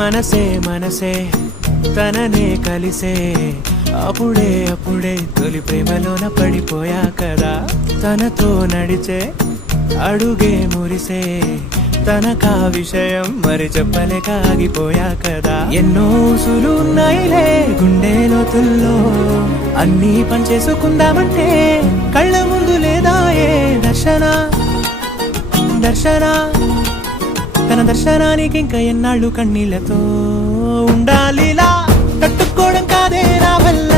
మనసే మనసే తననే కలిసే అప్పుడే అప్పుడే తొలి ప్రేమలోన పడిపోయా కదా తనతో నడిచే అడుగే మురిసే తనకా విషయం మరి చెప్పలేక ఆగిపోయా కదా ఎన్నో ఊసులు ఉన్నాయిలే గుండె లోతుల్లో అన్నీ పనిచేసుకుందామంటే కళ్ళ ముందు లేదా ఏ దర్శన దర్శన తన దర్శనానికి ఇంకా ఎన్నాళ్ళు కన్నీళ్లతో ఉండాలిలా తట్టుకోవడం కాదే నా వల్ల